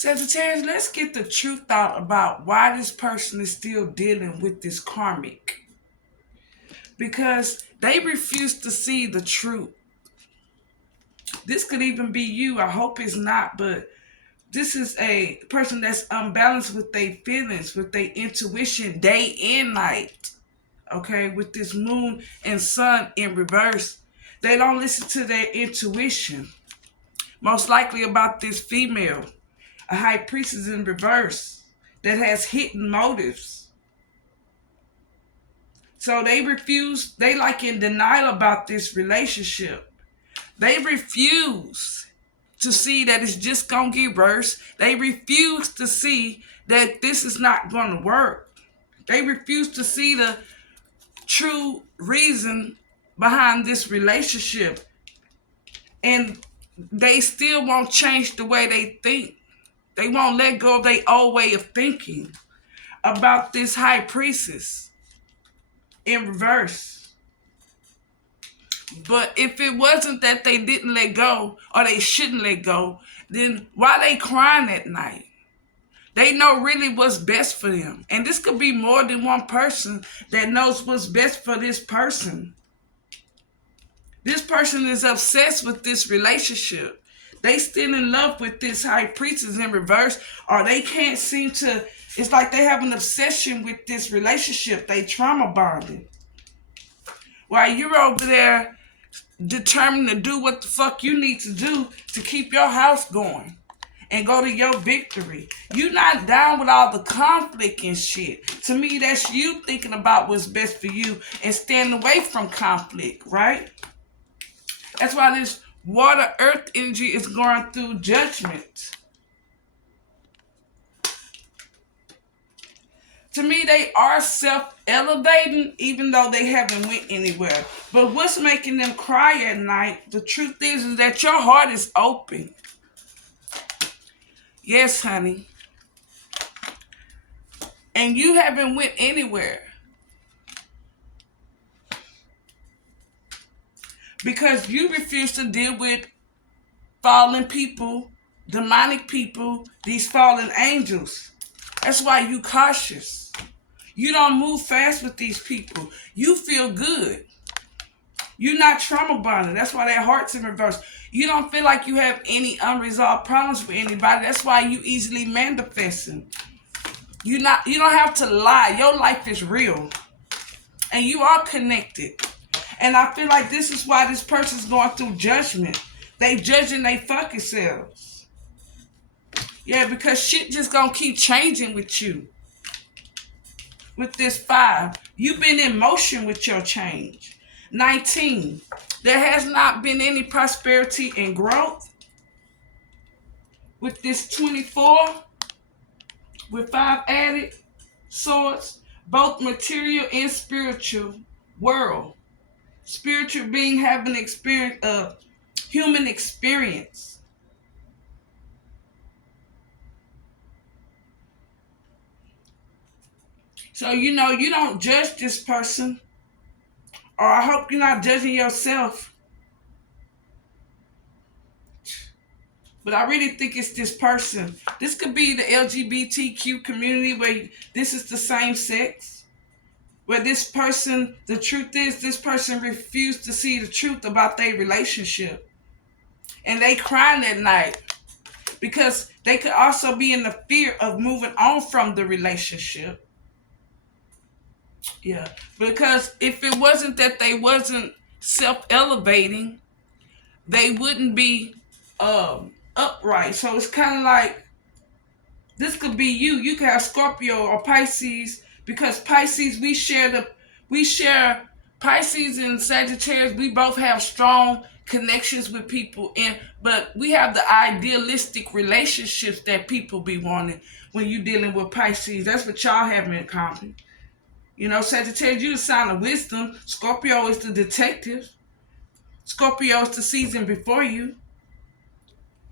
Sagittarius, let's get the truth out about why this person is still dealing with this karmic. Because they refuse to see the truth. This could even be you. I hope it's not, but this is a person that's unbalanced with their feelings, with their intuition, day and night. Okay, with this moon and sun in reverse. They don't listen to their intuition. Most likely about this female, a high priestess in reverse, that has hidden motives. So they refuse, they like in denial about this relationship. They refuse to see that it's just going to get worse. They refuse to see that this is not going to work. They refuse to see the true reason behind this relationship. And they still won't change the way they think. They won't let go of their old way of thinking about this high priestess in reverse. But if it wasn't that they didn't let go or they shouldn't let go, then why they crying at night? They know really what's best for them. And this could be more than one person that knows what's best for this person. This person is obsessed with this relationship. They still in love with this high priestess in reverse, or they can't seem to, it's like they have an obsession with this relationship. They trauma bonded. While you're over there determined to do what the fuck you need to do to keep your house going and go to your victory. You're not down with all the conflict and shit. To me, that's you thinking about what's best for you and staying away from conflict, right? That's why this water earth energy is going through judgment. To me, they are self-elevating even though they haven't went anywhere. But what's making them cry at night, the truth is that your heart is open. Yes, honey. And you haven't went anywhere. Because you refuse to deal with fallen people, demonic people, these fallen angels. That's why you cautious. You don't move fast with these people. You feel good. You're not trauma bonded. That's why that heart's in reverse. You don't feel like you have any unresolved problems with anybody. That's why you easily manifesting. You don't have to lie. Your life is real. And you are connected. And I feel like this is why this person's going through judgment. They judging they fucking selves. Yeah, because shit just gonna keep changing with you. With this 5. You've been in motion with your change. 19. There has not been any prosperity and growth. With this 24. With 5 added swords. Both material and spiritual world. Spiritual being having experience of human experience. So, you don't judge this person. Or I hope you're not judging yourself. But I really think it's this person. This could be the LGBTQ community where this is the same sex. Where this person, the truth is, this person refused to see the truth about their relationship. And they crying at night. Because they could also be in the fear of moving on from the relationship. Yeah. Because if it wasn't that they wasn't self-elevating, they wouldn't be upright. So it's kind of like, this could be you. You could have Scorpio or Pisces. Because Pisces, we share Pisces and Sagittarius, we both have strong connections with people, but we have the idealistic relationships that people be wanting when you dealing with Pisces. That's what y'all have in common. Sagittarius, you the sign of wisdom. Scorpio is the detective. Scorpio is the season before you.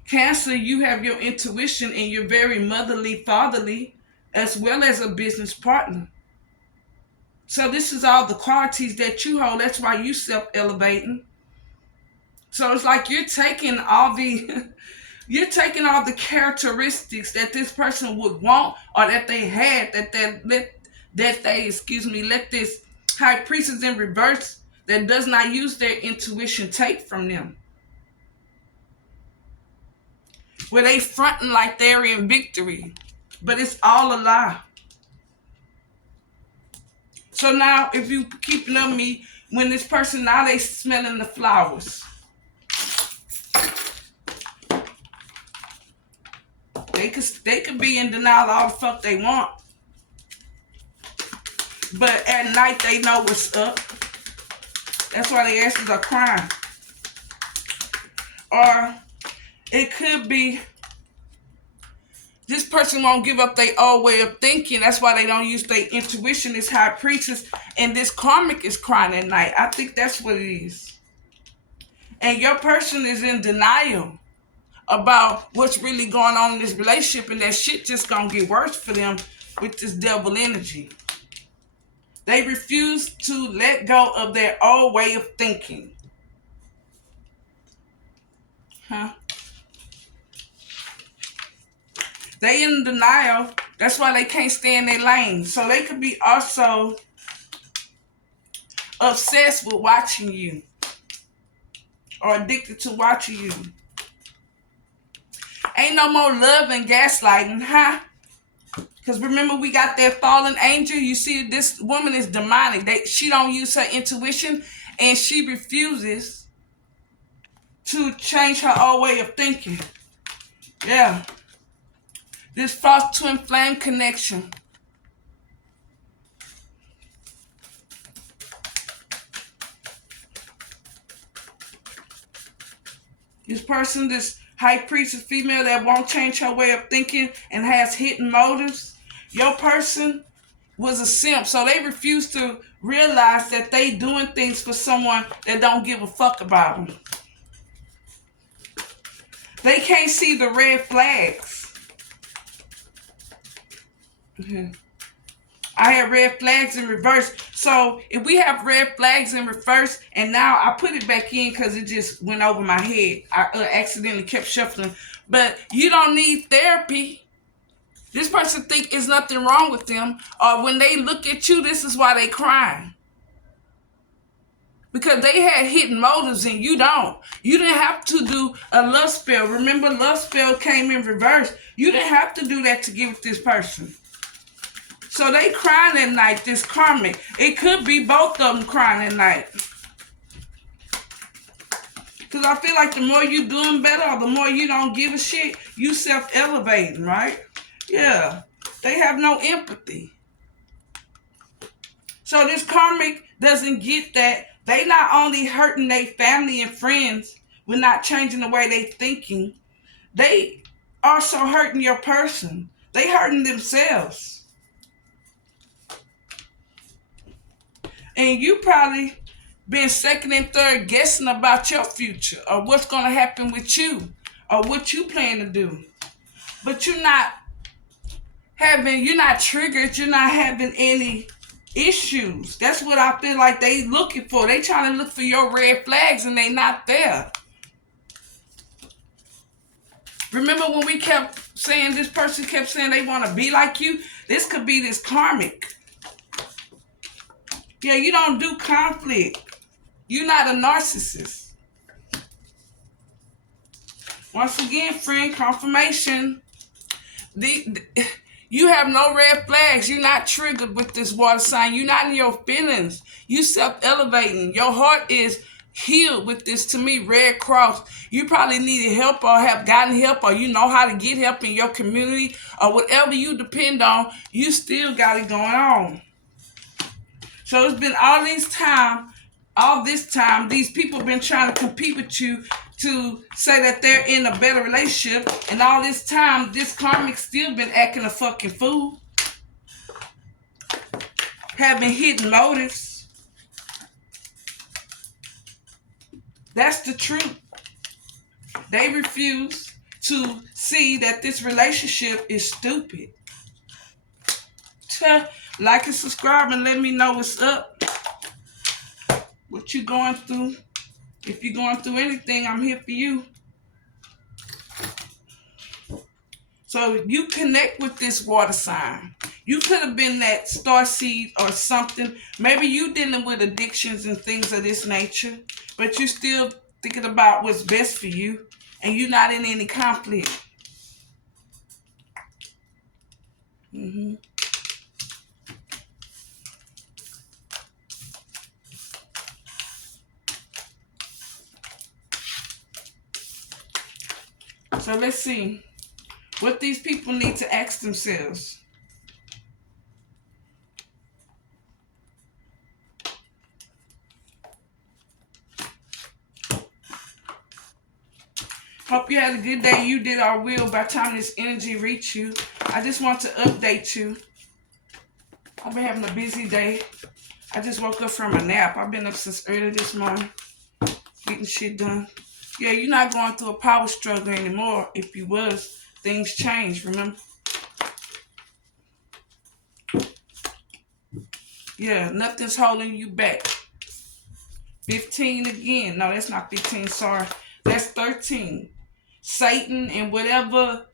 Cancer, you have your intuition and you're very motherly, fatherly, as well as a business partner. So this is all the qualities that you hold. That's why you self-elevating. So it's like you're taking all the You're taking all the characteristics that this person would want or that they had let this high priestess in reverse that does not use their intuition take from them. Where they fronting like they're in victory, but it's all a lie. So now, if you keeping up me, when this person now they smelling the flowers, they could be in denial all the fuck they want, but at night they know what's up. That's why their asses are crying. Or it could be this person won't give up their old way of thinking. That's why they don't use their intuition. This high priestess and this karmic is crying at night. I think that's what it is. And your person is in denial about what's really going on in this relationship, and that shit just gonna get worse for them with this devil energy. They refuse to let go of their old way of thinking. They in denial. That's why they can't stay in their lane. So they could be also obsessed with watching you or addicted to watching you. Ain't no more love and gaslighting, huh? Because remember, we got that fallen angel. You see, this woman is demonic. She don't use her intuition, and she refuses to change her old way of thinking. Yeah. This false twin flame connection. This person, this high priestess female that won't change her way of thinking and has hidden motives. Your person was a simp, so they refuse to realize that they doing things for someone that don't give a fuck about them. They can't see the red flags. I had red flags in reverse. So if we have red flags in reverse, and now I put it back in because it just went over my head. I accidentally kept shuffling. But you don't need therapy. This person think there's nothing wrong with them. Or when they look at you, this is why they crying. Because they had hidden motives and you don't. You didn't have to do a lust spell. Remember, lust spell came in reverse. You didn't have to do that to give it this person. So they crying at night, this karmic. It could be both of them crying at night. Because I feel like the more you doing better or the more you don't give a shit, you self-elevating, right? Yeah. They have no empathy. So this karmic doesn't get that. They not only hurting their family and friends with not changing the way they thinking, they also hurting your person. They hurting themselves. And you probably been second and third guessing about your future or what's going to happen with you or what you plan to do. But you're not triggered. You're not having any issues. That's what I feel like they looking for. They trying to look for your red flags and they not there. Remember when we kept saying, this person kept saying they want to be like you? This could be this karmic. Yeah, you don't do conflict. You're not a narcissist. Once again, friend, confirmation. You have no red flags. You're not triggered with this water sign. You're not in your feelings. You self-elevating. Your heart is healed with this, to me, Red Cross. You probably needed help or have gotten help or you know how to get help in your community or whatever you depend on. You still got it going on. So it's been all this time, these people been trying to compete with you to say that they're in a better relationship. And all this time, this karmic still been acting a fucking fool. Having hidden motives. That's the truth. They refuse to see that this relationship is stupid. Like and subscribe and let me know what's up. What you going through. If you're going through anything, I'm here for you. So you connect with this water sign. You could have been that star seed or something. Maybe you dealing with addictions and things of this nature, but you still thinking about what's best for you, and you're not in any conflict. So let's see what these people need to ask themselves. Hope you had a good day. You did our will by the time this energy reached you. I just want to update you. I've been having a busy day. I just woke up from a nap. I've been up since early this morning, getting shit done. Yeah, you're not going through a power struggle anymore. If you was, things changed, remember? Yeah, nothing's holding you back. 15 again. No, that's not 15, sorry. That's 13. Satan and whatever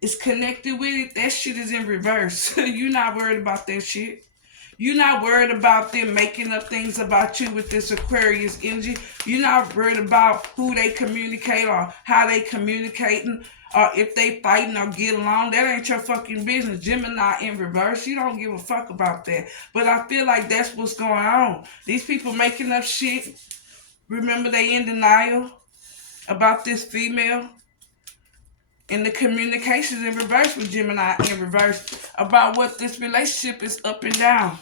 is connected with it, that shit is in reverse. You're not worried about that shit. You're not worried about them making up things about you with this Aquarius energy. You're not worried about who they communicate or how they communicating or if they fighting or get along. That ain't your fucking business. Gemini in reverse, you don't give a fuck about that. But I feel like that's what's going on. These people making up shit. Remember, they in denial about this female. And the communications in reverse with Gemini in reverse about what this relationship is up and down.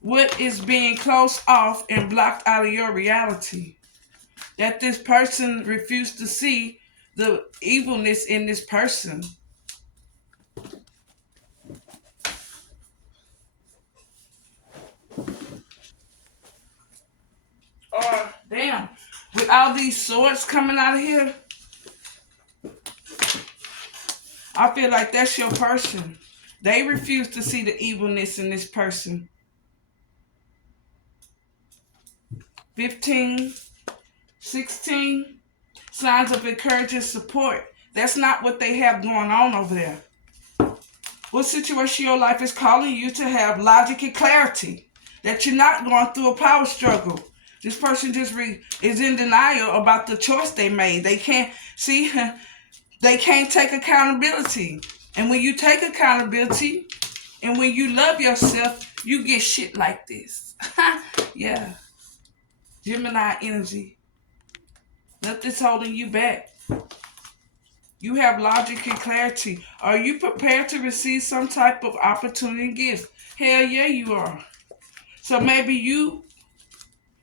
What is being closed off and blocked out of your reality. That this person refused to see the evilness in this person. Or, damn, with all these swords coming out of here, I feel like that's your person. They refuse to see the evilness in this person. 15, 16, signs of encouraging support. That's not what they have going on over there. What situation your life is calling you to have logic and clarity. That you're not going through a power struggle. This person just is in denial about the choice they made. They can't see, they can't take accountability. And when you take accountability and when you love yourself, you get shit like this. Yeah. Gemini energy. Nothing's holding you back. You have logic and clarity. Are you prepared to receive some type of opportunity and gift? Hell yeah, you are. So maybe you,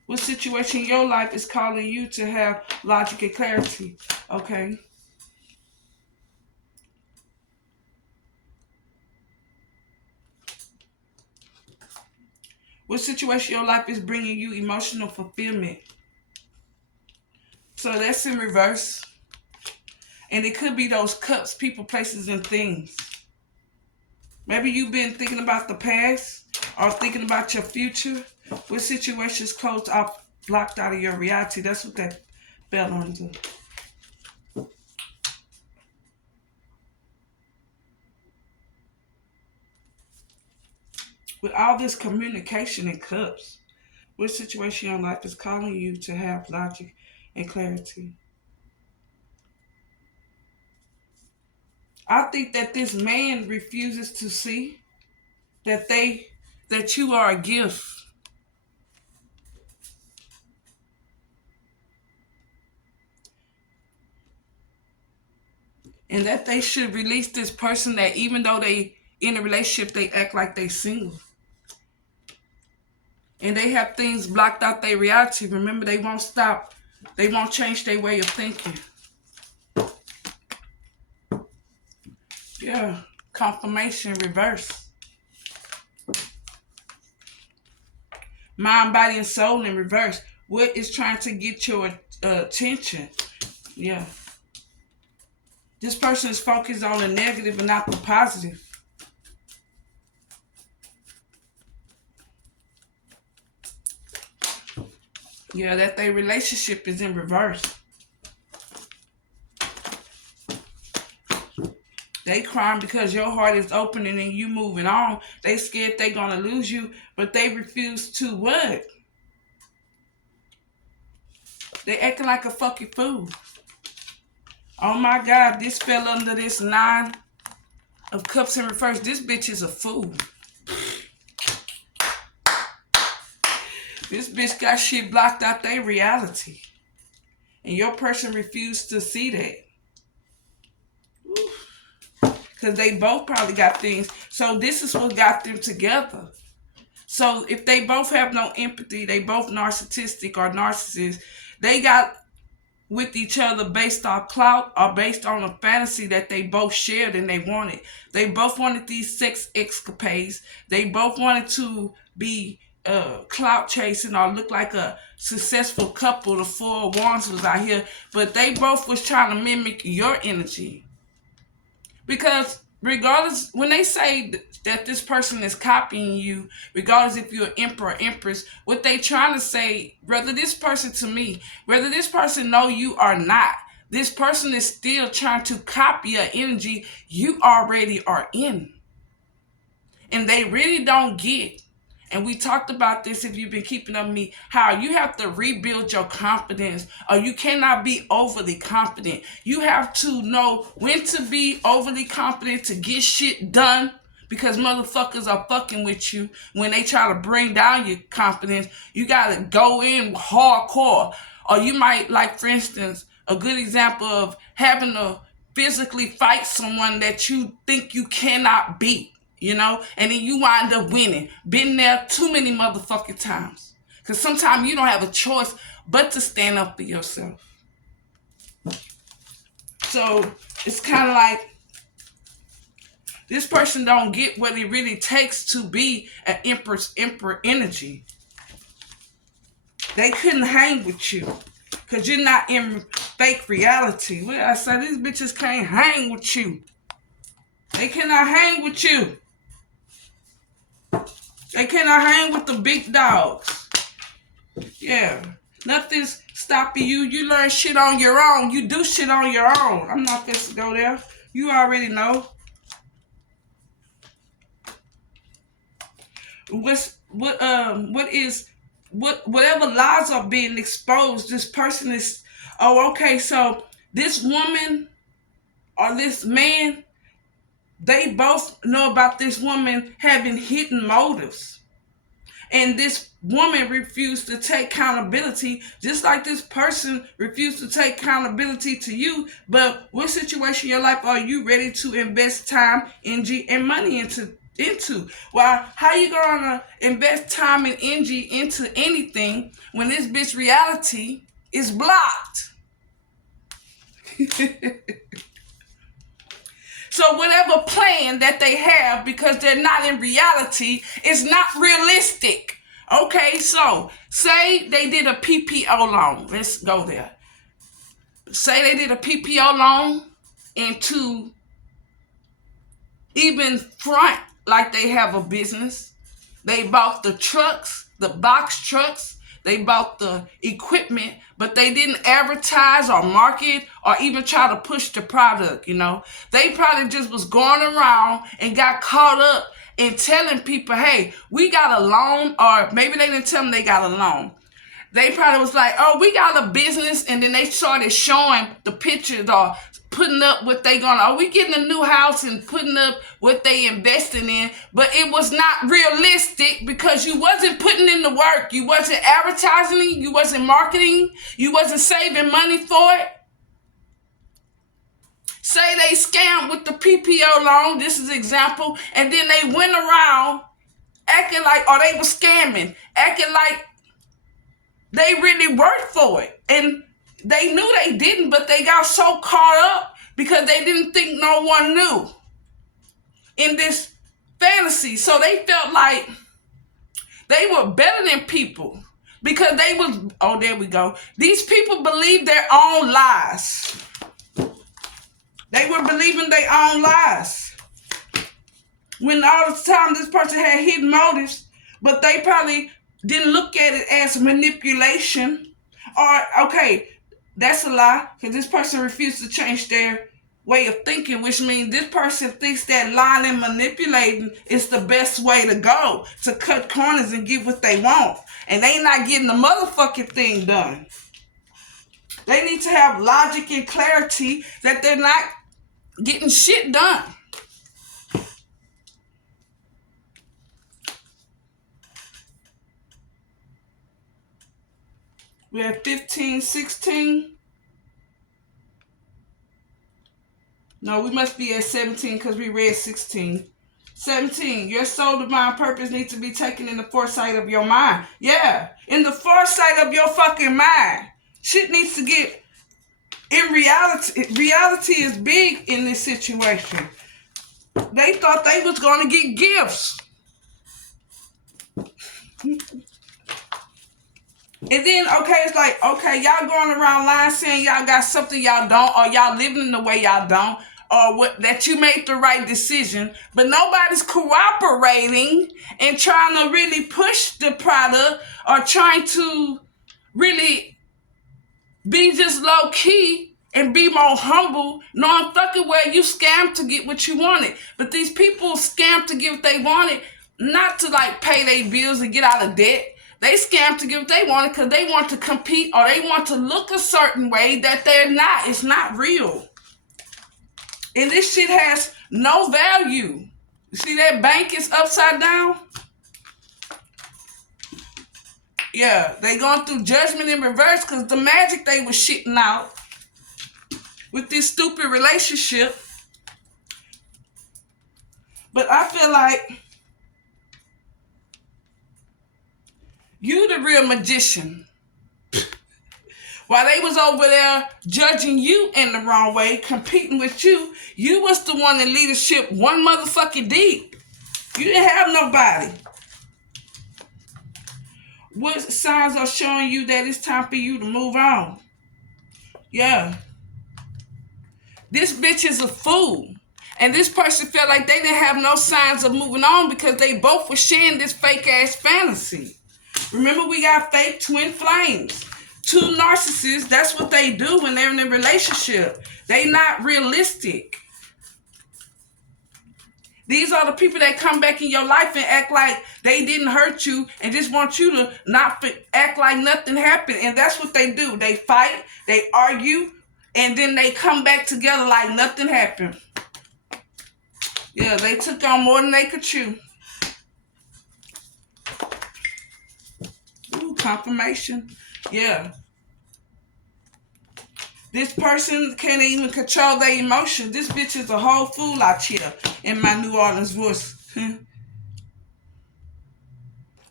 what situation in your life is calling you to have logic and clarity? Okay. What situation in your life is bringing you emotional fulfillment? So that's in reverse. And it could be those cups, people, places, and things. Maybe you've been thinking about the past or thinking about your future. What situations closed off, blocked out of your reality? That's what that fell under. With all this communication and cups, what situation in life is calling you to have logic and clarity? I think that this man refuses to see that you are a gift. And that they should release this person that even though they in a relationship, they act like they single. And they have things blocked out their reality. Remember, they won't stop. They won't change their way of thinking. Yeah, confirmation reverse. Mind, body, and soul in reverse. What is trying to get your attention? Yeah. This person is focused on the negative and not the positive. Yeah, that their relationship is in reverse. They crying because your heart is opening and you moving on. They scared they gonna lose you, but they refuse to what? They acting like a fucking fool. Oh my God, this fell under this 9 of Cups in reverse. This bitch is a fool. This bitch got shit blocked out their reality. And your person refused to see that. Because they both probably got things. So this is what got them together. So if they both have no empathy, they both narcissistic or narcissists, they got with each other based on clout or based on a fantasy that they both shared and they wanted. They both wanted these sex escapades. They both wanted to be clout chasing or look like a successful couple. The 4 of Wands was out here. But they both was trying to mimic your energy. Because regardless, when they say that this person is copying you, regardless if you're an emperor or empress, what they trying to say, whether this person to me, whether this person know you or not, this person is still trying to copy your energy you already are in. And they really don't get. And we talked about this, if you've been keeping up with me, how you have to rebuild your confidence, or you cannot be overly confident. You have to know when to be overly confident to get shit done, because motherfuckers are fucking with you when they try to bring down your confidence. You got to go in hardcore. Or you might, like, for instance, a good example of having to physically fight someone that you think you cannot beat. You know, and then you wind up winning. Been there too many motherfucking times. Because sometimes you don't have a choice but to stand up for yourself. So it's kind of like this person don't get what it really takes to be an emperor energy. They couldn't hang with you because you're not in fake reality. What I say, these bitches can't hang with you. They cannot hang with you. They cannot hang with the big dogs. Yeah. Nothing's stopping you. You learn shit on your own. You do shit on your own. I'm not going to go there. You already know. Whatever lies are being exposed, this person is, oh, okay, so this woman or this man, they both know about this woman having hidden motives. And this woman refused to take accountability, just like this person refused to take accountability to you. But what situation in your life are you ready to invest time, energy, and money into? Well, how you gonna invest time and energy into anything when this bitch reality is blocked? So whatever plan that they have, because they're not in reality, is not realistic. Okay, so say they did a PPO loan. Let's go there. Say they did a PPO loan and to even front like they have a business. They bought the trucks, the box trucks. They bought the equipment, but they didn't advertise or market or even try to push the product, you know. They probably just was going around and got caught up in telling people, hey, we got a loan, or maybe they didn't tell them they got a loan. They probably was like, oh, we got a business, and then they started showing the pictures or putting up what they gonna, are we getting a new house and putting up what they investing in, but it was not realistic because you wasn't putting in the work. You wasn't advertising, you wasn't marketing, you wasn't saving money for it. Say they scammed with the PPO loan, this is an example, and then they went around acting like, or they were scamming, acting like they really worked for it. And they knew they didn't, but they got so caught up because they didn't think no one knew in this fantasy. So they felt like they were better than people because they was, oh, there we go. These people believe their own lies. They were believing their own lies. When all the time this person had hidden motives, but they probably didn't look at it as manipulation. Or, okay, that's a lie, because this person refused to change their way of thinking, which means this person thinks that lying and manipulating is the best way to go, to cut corners and get what they want. And they not getting the motherfucking thing done. They need to have logic and clarity that they're not getting shit done. We have 15, 16. No, we must be at 17 because we read 16. 17, your soul divine purpose needs to be taken in the foresight of your mind. Yeah, in the foresight of your fucking mind. Shit needs to get in reality. Reality is big in this situation. They thought they was going to get gifts. And then, okay, it's like, okay, y'all going around lying saying y'all got something y'all don't, or y'all living in the way y'all don't, or what, that you made the right decision, but nobody's cooperating and trying to really push the product or trying to really be just low key and be more humble, knowing fucking well you scammed to get what you wanted. But these people scammed to get what they wanted, not to like pay their bills and get out of debt. They scammed to get what they wanted because they want to compete or they want to look a certain way that they're not. It's not real. And this shit has no value. You see that bank is upside down? Yeah, they going through judgment in reverse because the magic they was shitting out with this stupid relationship. But I feel like you the real magician. While they was over there judging you in the wrong way, competing with you, you was the one in leadership one motherfucking deep. You didn't have nobody. What signs are showing you that it's time for you to move on? Yeah. This bitch is a fool. And this person felt like they didn't have no signs of moving on because they both were sharing this fake ass fantasy. Remember, we got fake twin flames. Two narcissists, that's what they do when they're in a relationship. They not realistic. These are the people that come back in your life and act like they didn't hurt you and just want you to not act like nothing happened. And that's what they do. They fight, they argue, and then they come back together like nothing happened. Yeah, they took on more than they could chew. Ooh, confirmation. Yeah. This person can't even control their emotions. This bitch is a whole fool out here in my New Orleans voice.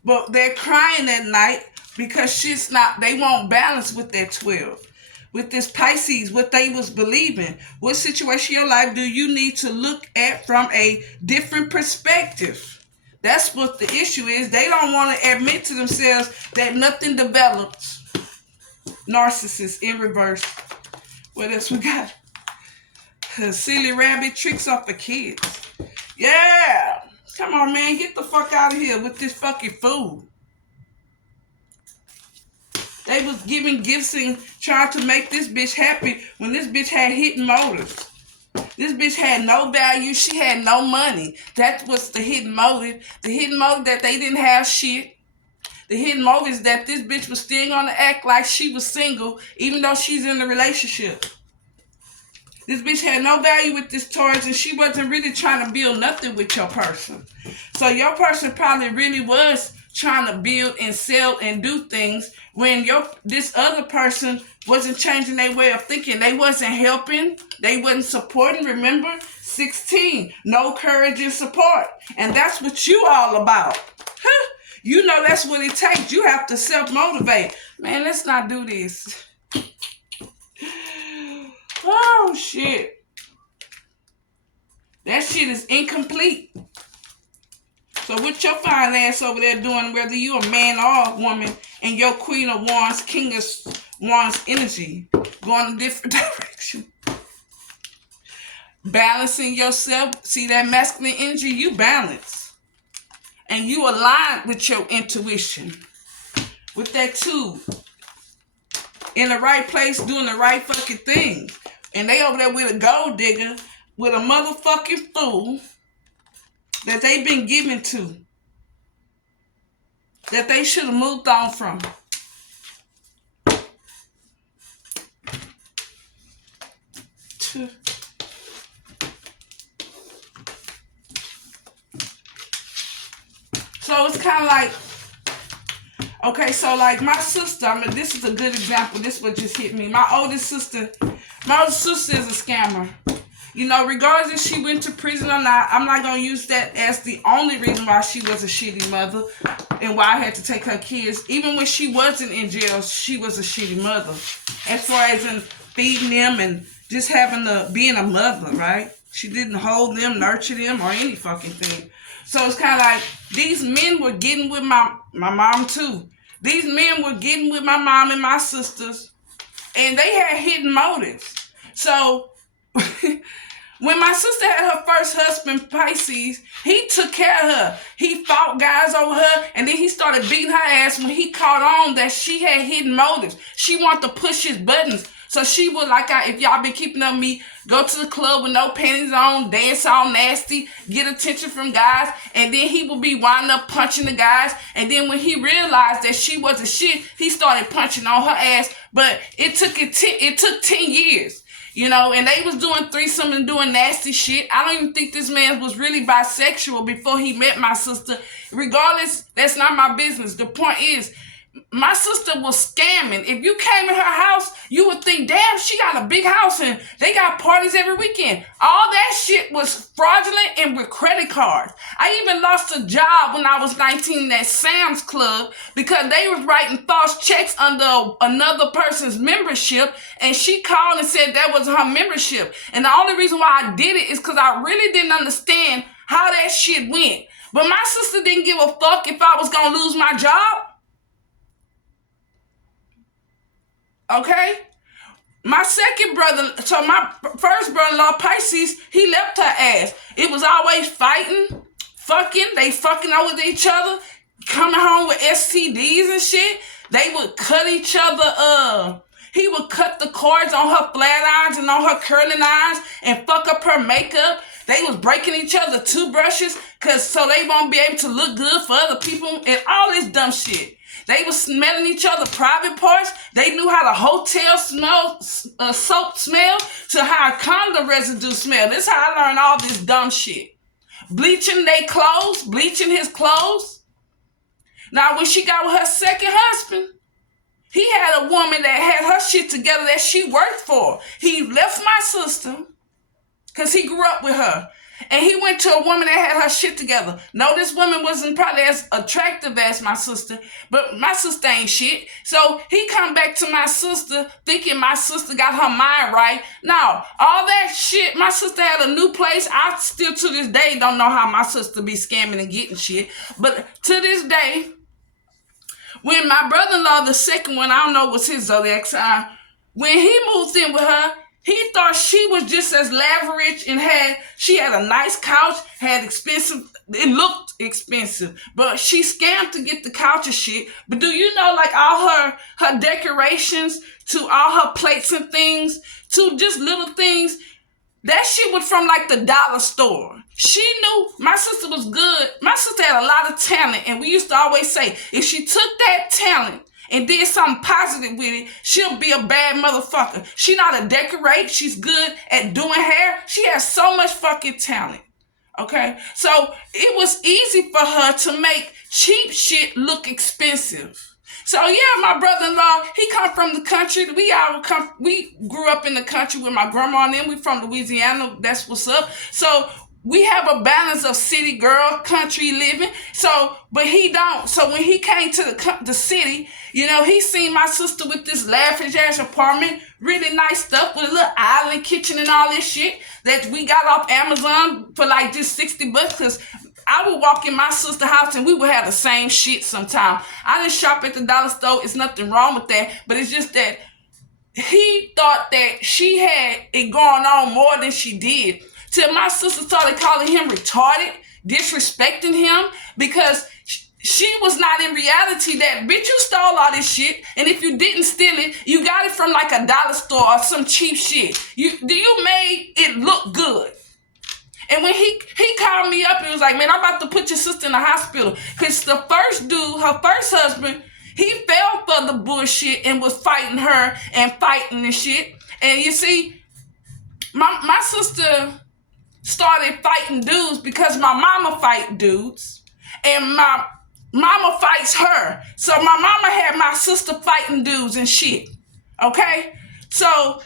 But they're crying at night because shit's not, they won't balance with their 12. With this Pisces, what they was believing. What situation in your life do you need to look at from a different perspective? That's what the issue is. They don't want to admit to themselves that nothing develops. Narcissist in reverse. What else we got? Silly rabbit tricks off the kids. Yeah. Come on, man. Get the fuck out of here with this fucking food. They was giving gifts and trying to make this bitch happy when this bitch had hidden motives. This bitch had no value. She had no money. That was the hidden motive. The hidden motive that they didn't have shit. The hidden motive is that this bitch was still gonna act like she was single even though she's in a relationship. This bitch had no value with this Taurus and she wasn't really trying to build nothing with your person. So your person probably really was trying to build and sell and do things when this other person wasn't changing their way of thinking. They wasn't helping. They wasn't supporting. Remember? 16. No courage and support. And that's what you all about. Huh? You know that's what it takes. You have to self-motivate. Man, let's not do this. Oh, shit. That shit is incomplete. So what your fine ass over there doing, whether you a man or a woman, and your Queen of Wands, King of Wands energy, going a different direction. Balancing yourself. See that masculine energy, you balance. And you align with your intuition. With that too. In the right place, doing the right fucking thing. And they over there with a gold digger, with a motherfucking fool that they been given to, that they should have moved on from. So it's kind of like, okay, so like my sister, I mean, this is a good example. This is what just hit me. My oldest sister is a scammer. You know, regardless if she went to prison or not, I'm not going to use that as the only reason why she was a shitty mother and why I had to take her kids. Even when she wasn't in jail, she was a shitty mother. As far as in feeding them and just being a mother, right? She didn't hold them, nurture them, or any fucking thing. So it's kind of like these men were getting with my mom too. These men were getting with my mom and my sisters, and they had hidden motives. So when my sister had her first husband, Pisces, he took care of her. He fought guys over her, and then he started beating her ass when he caught on that she had hidden motives. She wanted to push his buttons. So she would, if y'all been keeping up with me, go to the club with no panties on, dance all nasty, get attention from guys, and then he would be winding up punching the guys. And then when he realized that she was a shit, he started punching on her ass. But it took 10 years, you know, and they was doing threesome and doing nasty shit. I don't even think this man was really bisexual before he met my sister. Regardless, that's not my business. The point is, my sister was scamming. If you came in her house, you would think, damn, she got a big house and they got parties every weekend. All that shit was fraudulent and with credit cards. I even lost a job when I was 19 at Sam's Club because they was writing false checks under another person's membership, and she called and said that was her membership. And the only reason why I did it is because I really didn't understand how that shit went. But my sister didn't give a fuck if I was going to lose my job. Okay? My second brother, so my first brother-in-law, Pisces, he left her ass. It was always fighting, they fucking over each other, coming home with STDs and shit. They would cut each other, he would cut the cords on her flat irons and on her curling irons and fuck up her makeup. They was breaking each other toothbrushes so they won't be able to look good for other people and all this dumb shit. They was smelling each other private parts. They knew how the hotel soap smell to how a condom residue smell. This is how I learned all this dumb shit. Bleaching their clothes, bleaching his clothes. Now, when she got with her second husband, he had a woman that had her shit together that she worked for. He left my sister because he grew up with her. And he went to a woman that had her shit together. No, this woman wasn't probably as attractive as my sister, but my sister ain't shit. So he come back to my sister thinking my sister got her mind right. No, all that shit, my sister had a new place. I still to this day don't know how my sister be scamming and getting shit. But to this day, when my brother-in-law, the second one, I don't know what's his zodiac sign, when he moved in with her, he thought she was just as lavish and she had a nice couch, it looked expensive, but she scammed to get the couch and shit. But do you know, all her decorations, to all her plates and things, to just little things, that shit was from the dollar store. She knew my sister was good. My sister had a lot of talent, and we used to always say, if she took that talent and did something positive with it, she'll be a bad motherfucker. She not a decorate. She's good at doing hair. She has so much fucking talent. Okay? So it was easy for her to make cheap shit look expensive. So yeah, my brother-in-law, he come from the country. We grew up in the country with my grandma and them. We from Louisiana. That's what's up. So we have a balance of city girl, country living. But he don't. So when he came to the city, he seen my sister with this lavish ass apartment, really nice stuff with a little island kitchen and all this shit that we got off Amazon for just $60. Because I would walk in my sister's house and we would have the same shit sometimes. I didn't shop at the dollar store. It's nothing wrong with that. But it's just that he thought that she had it going on more than she did. Till my sister started calling him retarded, disrespecting him, because she was not in reality that, bitch, you stole all this shit, and if you didn't steal it, you got it from like a dollar store or some cheap shit. You made it look good. And when he called me up and was like, man, I'm about to put your sister in the hospital. Because the first dude, her first husband, he fell for the bullshit and was fighting her and fighting and shit. And you see, my sister started fighting dudes because my mama fight dudes. And my mama fights her. So my mama had my sister fighting dudes and shit. Okay? So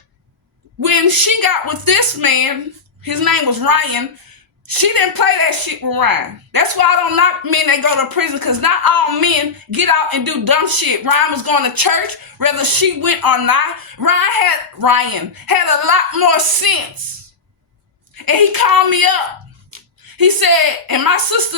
when she got with this man, his name was Ryan, she didn't play that shit with Ryan. That's why I don't knock men that go to prison, because not all men get out and do dumb shit. Ryan was going to church, whether she went or not. Ryan had a lot more sense. And he called me up. He said, and my sister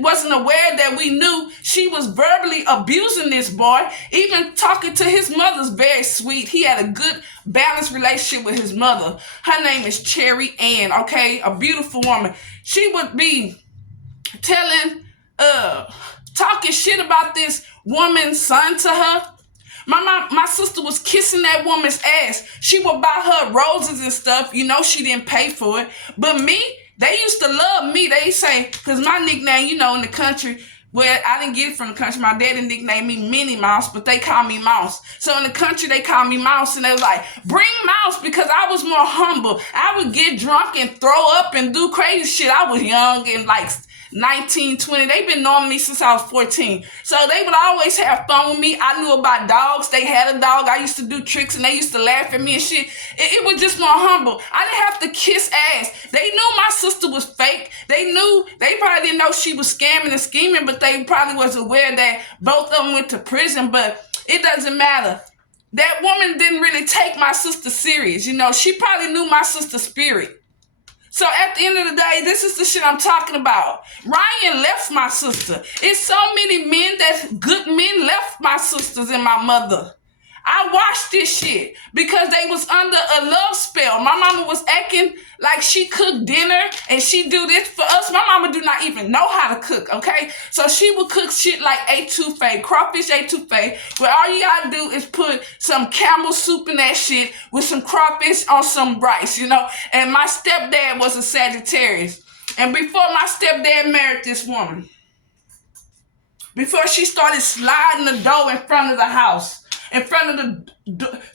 wasn't aware that we knew she was verbally abusing this boy, even talking to his mother's very sweet. He had a good, balanced relationship with his mother. Her name is Cherry Ann, okay? A beautiful woman. She would be talking shit about this woman's son to her. My sister was kissing that woman's ass. She would buy her roses and stuff. You know, she didn't pay for it. But me, they used to love me. They say, because my nickname, you know, in the country, well, I didn't get it from the country. My daddy nicknamed me Minnie Mouse, but they call me Mouse. So in the country, they call me Mouse, and they was like, bring Mouse, because I was more humble. I would get drunk and throw up and do crazy shit. I was young and like 19, 20. They've been knowing me since I was 14. So they would always have fun with me. I knew about dogs. They had a dog. I used to do tricks and they used to laugh at me and shit. It was just more humble. I didn't have to kiss ass. They knew my sister was fake. They probably didn't know she was scamming and scheming, but they probably was aware that both of them went to prison, but it doesn't matter. That woman didn't really take my sister serious. You know, she probably knew my sister's spirit. So at the end of the day, this is the shit I'm talking about. Ryan left my sister. It's so many men good men left my sisters and my mother. I watched this shit because they was under a love spell. My mama was acting like she cooked dinner and she do this for us. My mama do not even know how to cook, okay? So she would cook shit like etouffee, crawfish etouffee, where all you gotta do is put some camel soup in that shit with some crawfish on some rice, you know? And my stepdad was a Sagittarius. And before my stepdad married this woman, before she started sliding the door in front of the house,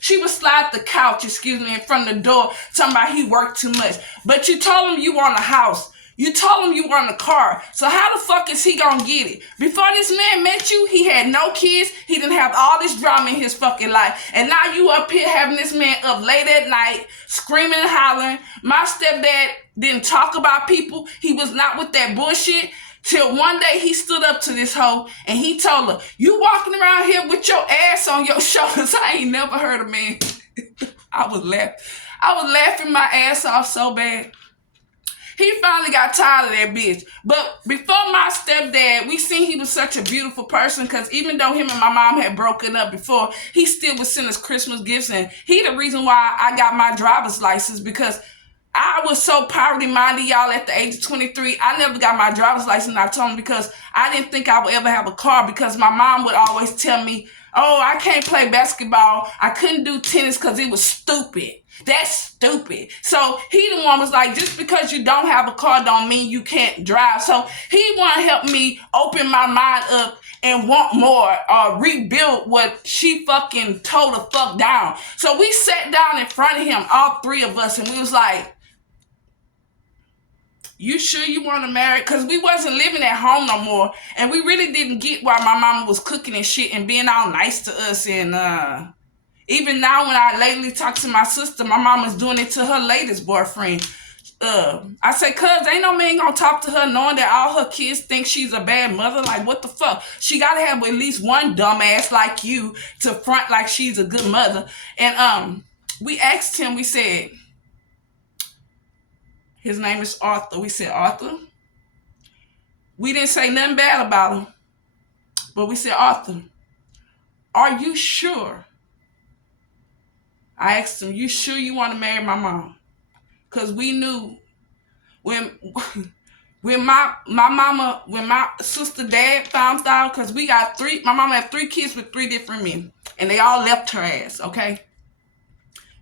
she would slide the couch, in front of the door, talking about he worked too much. But you told him you want a house. You told him you want a car. So how the fuck is he gonna get it? Before this man met you, he had no kids. He didn't have all this drama in his fucking life. And now you up here having this man up late at night, screaming and hollering. My stepdad didn't talk about people. He was not with that bullshit. Till one day he stood up to this hoe and he told her, you walking around here with your ass on your shoulders. I ain't never heard a man. I was laughing my ass off so bad. He finally got tired of that bitch. But before my stepdad, we seen he was such a beautiful person, because even though him and my mom had broken up before, he still would send us Christmas gifts. And he the reason why I got my driver's license, because I was so poverty-minded, y'all, at the age of 23. I never got my driver's license, I told him, because I didn't think I would ever have a car, because my mom would always tell me, oh, I can't play basketball. I couldn't do tennis because it was stupid. That's stupid. So he the one was like, just because you don't have a car don't mean you can't drive. So he want to help me open my mind up and want more, or rebuild what she fucking told the fuck down. So we sat down in front of him, all three of us, and we was like, you sure you want to marry? Because we wasn't living at home no more. And we really didn't get why my mama was cooking and shit and being all nice to us. And even now when I lately talk to my sister, my mama's doing it to her latest boyfriend. I say, cuz ain't no man gonna talk to her knowing that all her kids think she's a bad mother. Like, what the fuck? She gotta have at least one dumbass like you to front like she's a good mother. And we asked him, we said, his name is Arthur. We said, Arthur? We didn't say nothing bad about him. But we said, Arthur, are you sure? I asked him, you sure you want to marry my mom? Because we knew when When my sister dad found out, because we got my mama had 3 kids with 3 different men, and they all left her ass, okay?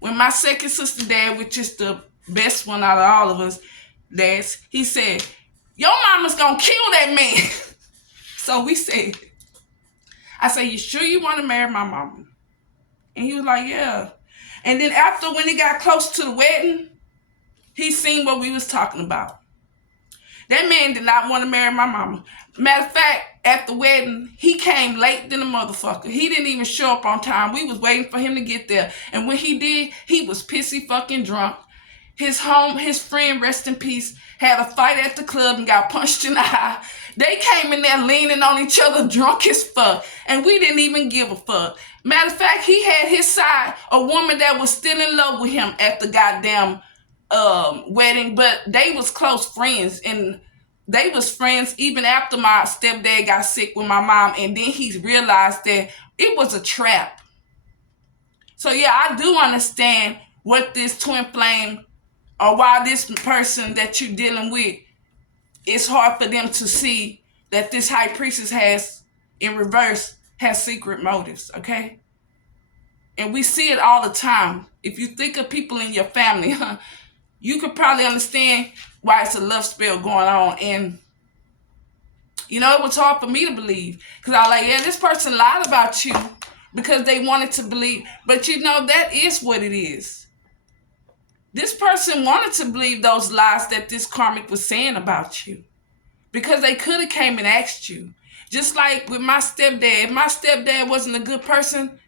When my second sister dad, which is the best one out of all of us, dads, he said, your mama's gonna kill that man. So we said, I said, you sure you want to marry my mama? And he was like, yeah. And then after, when it got close to the wedding, he seen what we was talking about. That man did not want to marry my mama. Matter of fact, at the wedding, he came late than a motherfucker. He didn't even show up on time. We was waiting for him to get there. And when he did, he was pissy fucking drunk. His friend, rest in peace, had a fight at the club and got punched in the eye. They came in there leaning on each other, drunk as fuck. And we didn't even give a fuck. Matter of fact, he had his side a woman that was still in love with him at the goddamn wedding, but they was close friends, and they was friends even after my stepdad got sick with my mom, and then he realized that it was a trap. So yeah, I do understand what this twin flame, or why this person that you're dealing with, it's hard for them to see that this high priestess has, in reverse, has secret motives, okay? And we see it all the time. If you think of people in your family, you could probably understand why it's a love spell going on. And, you know, it was hard for me to believe. Because I was like, yeah, this person lied about you because they wanted to believe. But, you know, that is what it is. This person wanted to believe those lies that this karmic was saying about you. Because they could have came and asked you. Just like with my stepdad. If my stepdad wasn't a good person,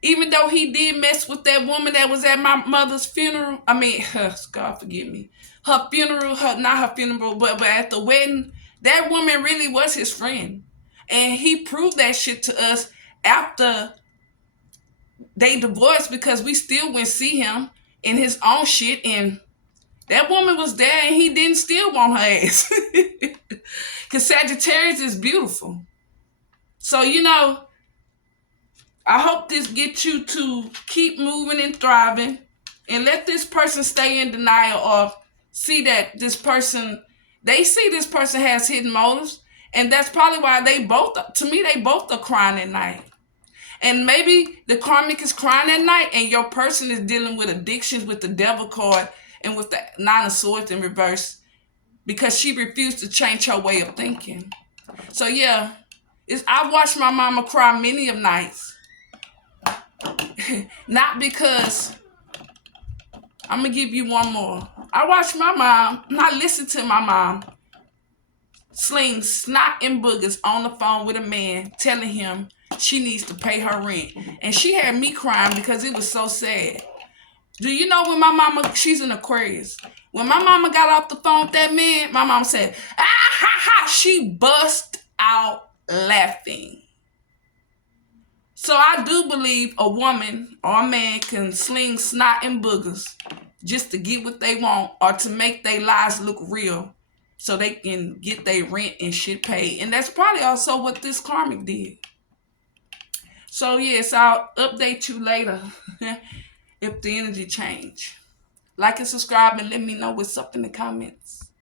even though he did mess with that woman that was at my mother's funeral, God forgive me, her funeral, not her funeral, but at the wedding, that woman really was his friend. And he proved that shit to us after they divorced, because we still went see him in his own shit, and that woman was there and he didn't still want her ass. Because Sagittarius is beautiful. So, you know, I hope this gets you to keep moving and thriving, and let this person stay in denial, or see that this person, they see this person has hidden motives, and that's probably why they both are crying at night. And maybe the karmic is crying at night, and your person is dealing with addictions with the devil card and with the 9 of swords in reverse, because she refused to change her way of thinking. So yeah, I've watched my mama cry many of nights. Not because, I'm going to give you one more. I watched my mom, I listened to my mom sling snot and boogers on the phone with a man telling him she needs to pay her rent. And she had me crying because it was so sad. Do you know when my mama, she's an Aquarius. When my mama got off the phone with that man, my mom said, ah, ha, ha, she bust out laughing. So I do believe a woman or a man can sling snot and boogers just to get what they want, or to make their lives look real so they can get their rent and shit paid. And that's probably also what this karmic did. So yes, I'll update you later if the energy change. Like and subscribe and let me know what's up in the comments.